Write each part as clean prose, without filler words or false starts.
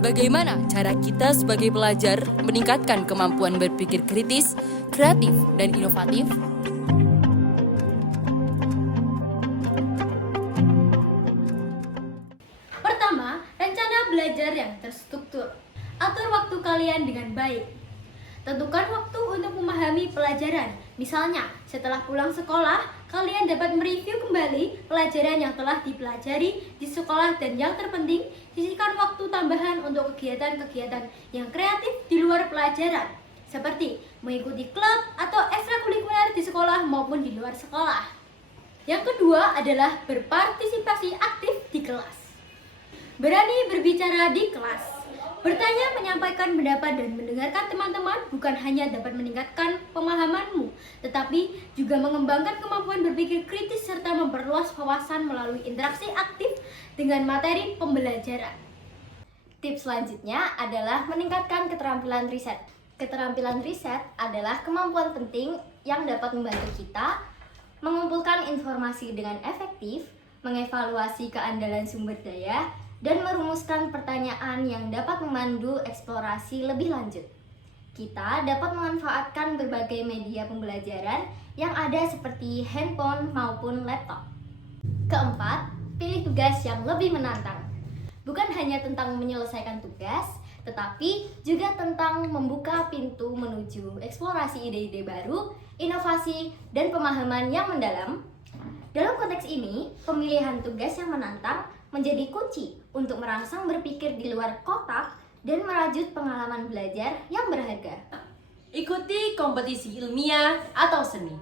Bagaimana cara kita sebagai pelajar meningkatkan kemampuan berpikir kritis, kreatif, dan inovatif? Pertama, rencana belajar yang terstruktur. Atur waktu kalian dengan baik. Tentukan waktu untuk memahami pelajaran. Misalnya, setelah pulang sekolah, kalian dapat mereview kembali pelajaran yang telah dipelajari di sekolah dan yang terpenting, sisihkan waktu tambahan untuk kegiatan-kegiatan yang kreatif di luar pelajaran, seperti mengikuti klub atau ekstrakurikuler di sekolah maupun di luar sekolah. Yang kedua adalah berpartisipasi aktif di kelas. Berani berbicara di kelas. Bertanya, menyampaikan pendapat, dan mendengarkan teman-teman bukan hanya dapat meningkatkan pemahamanmu, tetapi juga mengembangkan kemampuan berpikir kritis serta memperluas wawasan melalui interaksi aktif dengan materi pembelajaran. Tips selanjutnya adalah meningkatkan keterampilan riset. Keterampilan riset adalah kemampuan penting yang dapat membantu kita mengumpulkan informasi dengan efektif, mengevaluasi keandalan sumber daya, dan merumuskan pertanyaan yang dapat memandu eksplorasi lebih lanjut. Kita dapat memanfaatkan berbagai media pembelajaran yang ada seperti handphone maupun laptop. Keempat, pilih tugas yang lebih menantang. Bukan hanya tentang menyelesaikan tugas, tetapi juga tentang membuka pintu menuju eksplorasi ide-ide baru, inovasi, dan pemahaman yang mendalam. Dalam konteks ini, pemilihan tugas yang menantang menjadi kunci untuk merangsang berpikir di luar kotak dan merajut pengalaman belajar yang berharga. Ikuti kompetisi ilmiah atau seni.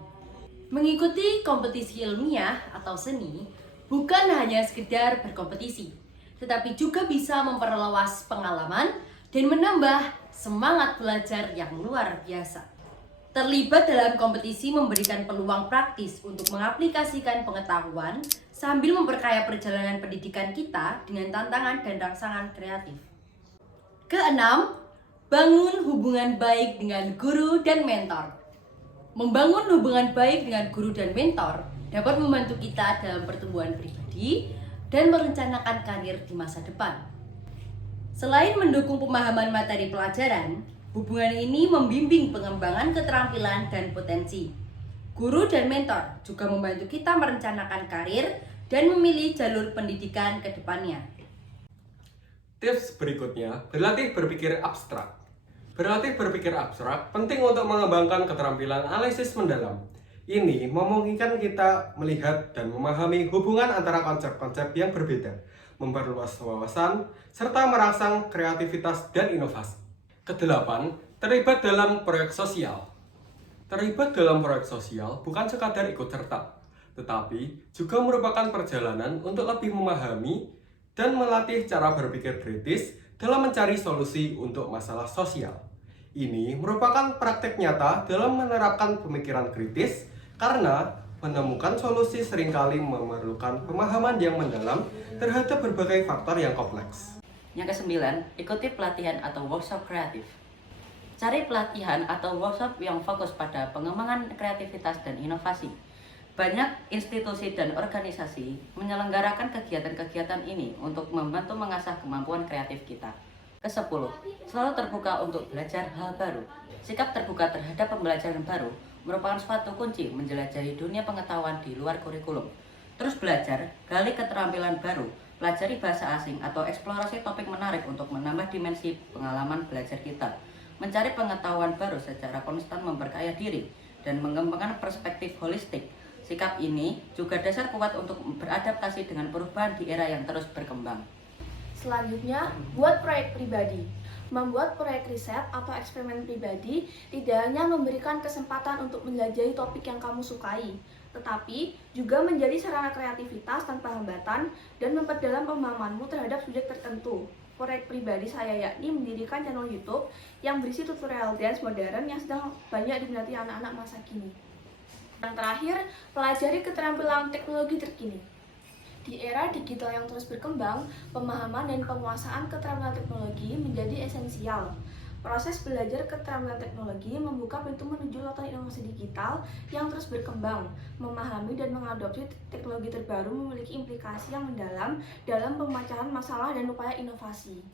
Mengikuti kompetisi ilmiah atau seni bukan hanya sekedar berkompetisi, tetapi juga bisa memperluas pengalaman dan menambah semangat belajar yang luar biasa. Terlibat dalam kompetisi memberikan peluang praktis untuk mengaplikasikan pengetahuan sambil memperkaya perjalanan pendidikan kita dengan tantangan dan rangsangan kreatif. Keenam, bangun hubungan baik dengan guru dan mentor. Membangun hubungan baik dengan guru dan mentor dapat membantu kita dalam pertumbuhan pribadi dan merencanakan karir di masa depan. Selain mendukung pemahaman materi pelajaran, hubungan ini membimbing pengembangan keterampilan dan potensi. Guru dan mentor juga membantu kita merencanakan karir dan memilih jalur pendidikan ke depannya. Tips berikutnya, berlatih berpikir abstrak. Berlatih berpikir abstrak penting untuk mengembangkan keterampilan analisis mendalam. Ini memungkinkan kita melihat dan memahami hubungan antara konsep-konsep yang berbeda, memperluas wawasan, serta merangsang kreativitas dan inovasi. Kedelapan, terlibat dalam proyek sosial. Terlibat dalam proyek sosial bukan sekadar ikut serta, tetapi juga merupakan perjalanan untuk lebih memahami dan melatih cara berpikir kritis dalam mencari solusi untuk masalah sosial. Ini merupakan praktek nyata dalam menerapkan pemikiran kritis karena menemukan solusi seringkali memerlukan pemahaman yang mendalam terhadap berbagai faktor yang kompleks. Yang kesembilan, ikuti pelatihan atau workshop kreatif. Cari pelatihan atau workshop yang fokus pada pengembangan kreativitas dan inovasi. Banyak institusi dan organisasi menyelenggarakan kegiatan-kegiatan ini untuk membantu mengasah kemampuan kreatif kita. Kesepuluh, selalu terbuka untuk belajar hal baru. Sikap terbuka terhadap pembelajaran baru merupakan suatu kunci menjelajahi dunia pengetahuan di luar kurikulum. Terus belajar, gali keterampilan baru, pelajari bahasa asing atau eksplorasi topik menarik untuk menambah dimensi pengalaman belajar kita. Mencari pengetahuan baru secara konstan memperkaya diri dan mengembangkan perspektif holistik. Sikap ini juga dasar kuat untuk beradaptasi dengan perubahan di era yang terus berkembang. Selanjutnya, buat proyek pribadi. Membuat proyek riset atau eksperimen pribadi tidak hanya memberikan kesempatan untuk menjelajahi topik yang kamu sukai, tetapi juga menjadi sarana kreativitas tanpa hambatan dan memperdalam pemahamanmu terhadap subjek tertentu. Proyek pribadi saya yakni mendirikan channel YouTube yang berisi tutorial dance modern yang sedang banyak diminati anak-anak masa kini. Yang terakhir, pelajari keterampilan teknologi terkini. Di era digital yang terus berkembang, pemahaman dan penguasaan keterampilan teknologi menjadi esensial. Proses belajar keterampilan teknologi membuka pintu menuju lautan inovasi digital yang terus berkembang. Memahami dan mengadopsi teknologi terbaru memiliki implikasi yang mendalam dalam pemecahan masalah dan upaya inovasi.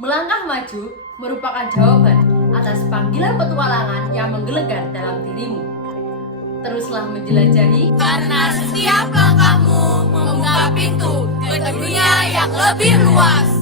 Melangkah maju merupakan jawaban atas panggilan petualangan yang menggelegar dalam dirimu. Teruslah menjelajahi, Karena setiap langkahmu membuka pintu ke dunia yang lebih luas.